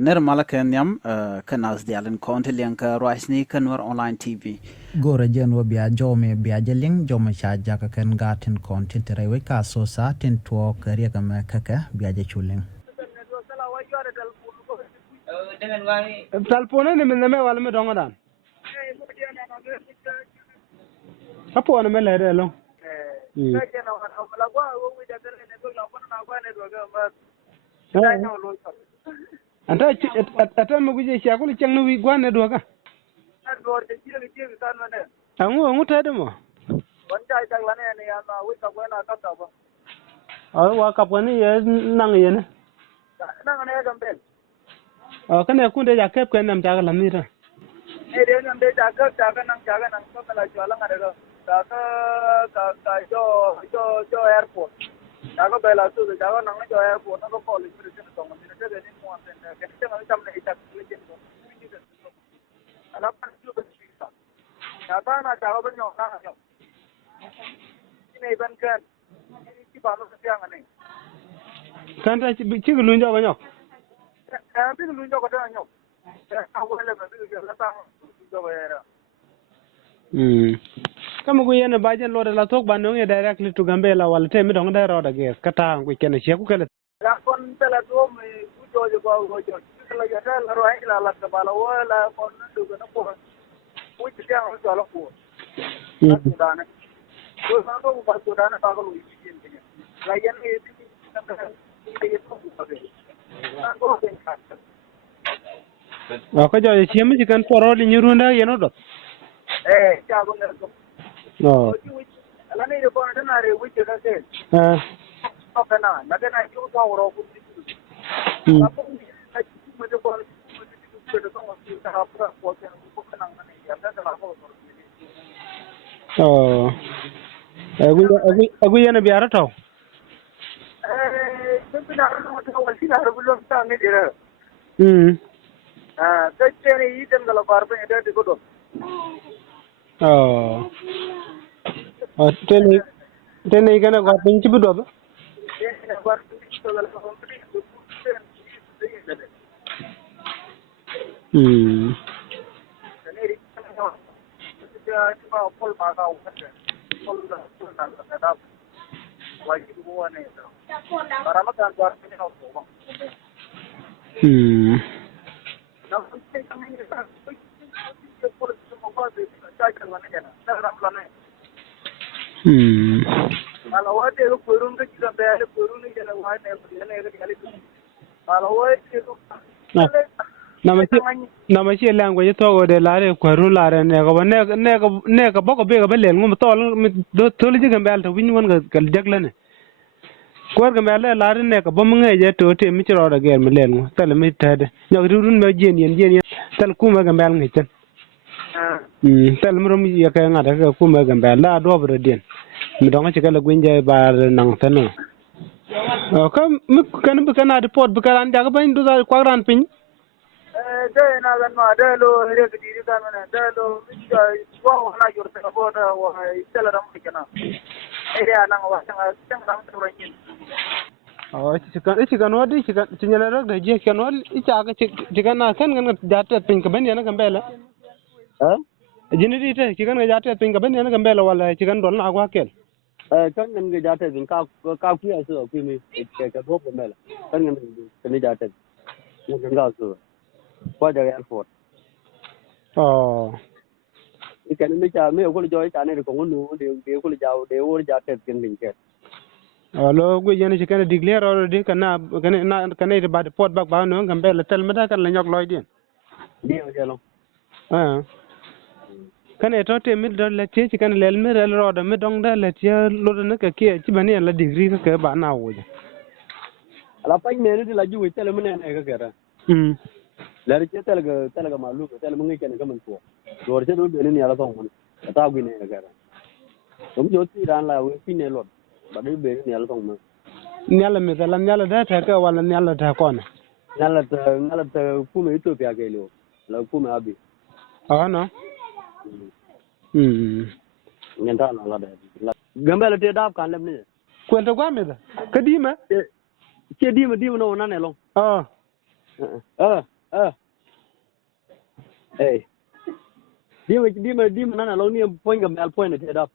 Nirmala kenyam kanas dialin konti lianka roisni kanwar online TV. Gora jenwa biya jome biya jeling jome shaja ka kan gatin konti terewe ka Assosa tin tuo kariya kama kaka biya jechuling. Talepoon ni minne me wala me donga dan. Apo na me lere long. Ata me guje shi akuli chang no wi gwan ne doka. Angu tade mo. Wa kapwani ye nang ye ne. Kana kunde ja kep kan nam jaga lamira. Jo airport. Jaga bela tu jaga nang jo airport nang ko police station to mo ni te ni mo ante ne ke nang samne ita legend ko. Ala pan ju ba sita. Jaga na jaga ban yo na yo. Ni ban kan. Ni ba no se yang ne. Kan ta ci lunja ba nyok. Bi lunja ko ta nyok. Awu le ba bi la ta jo ba era. Kama go yene bajen lo de la tok ban ngi directly to Gambella wala te mi dong da roda ge kata ngi kene che ku kele la kon tele do mi ku jojo go jo la ya la ro ai la ka bala wala kon du ga ko ku ti ya ko la ko la dana ko sa do ba ko dana ba ko lu ti yin ke la yan ni ti ko ko be na ko be ko jo che mi kan poro li nyurunda yeno do cha go ne ko no ala ni ko na re wi ke ka ke okay na na yu ko ro ku ti la ko ni ai mo de ko ko de ko ti ta ha pra ko ke ko na na ni ya da la ko agu yene bi arato ko na ro ko wa si na ro lo ta ni de ka che ni yi dem da la bar pe de ko do tene gana ko pinchi bu do Kalau ada itu kurung ke juga bayar kurung ni jangan wahai ni kali tu. Kalau ada itu nama shi lango ye to de lare ko ru lare ne ko ne ko boko be ko belen ngum to do to li gambel to win won ga jagle ne ko gambel lare ne ko bom nge je to te mi ro da ger mi len ngum tal mi tade nyog run me jen tal kuma gambel ngi ten tal mi rom ye ka ngada ka kuma gambel la do bro den mi donga ci kala gunje bar nang tano ko mi kan bu kana report bu kan jaga ban du da kwagran pin ده أنا لما ده لو هريك ديري كمان ده لو واه أنا جورت كبار ويستلا رام كنا إيه أنا واسع كم رام تورين cikan wadi cikan rak da je kan wal cikan na kan jata pin ka ban yana gambela jini di te cikan ga jata pin ka ban yana gambela wala cikan don na gwa kel kan ngan ga jata bin ka ku ya so ku mi ka go gambela kan ngan kan jata ngan ga so qua đời airport cái này mới cha mấy ông có cho cha này cũng có nụ đều có giàu đều có giá trị tiền mình kẹt lo gue jani cikan declare already kana kana ba pot bak ba no gambela tel meda kan la nyok loy din đi ở đâu kana to te mid la che cikan lel mi rel ro da mi dong da la che lo da ka ke ci bani la degree ka ba na wo la pa me ni la ju tel me ne ka kera la che tel ga malu tel mo ngi ken ga man ko do che do be ni ala tong man ta gu ne ga ra tum jo ti ran la wi fi ne lo ba do be ni ala tong man nyala mi la nyala da ta ka wala nyala ta ko na nyala ta ku me Ethiopia ga lo la ku me abi no ngen ta na la da gambela te dab kan lem ni kwenta kwa mi da kadima che di ma no na ne lo Hey. Di mà nana lâu ni point gambella point này thế đâu.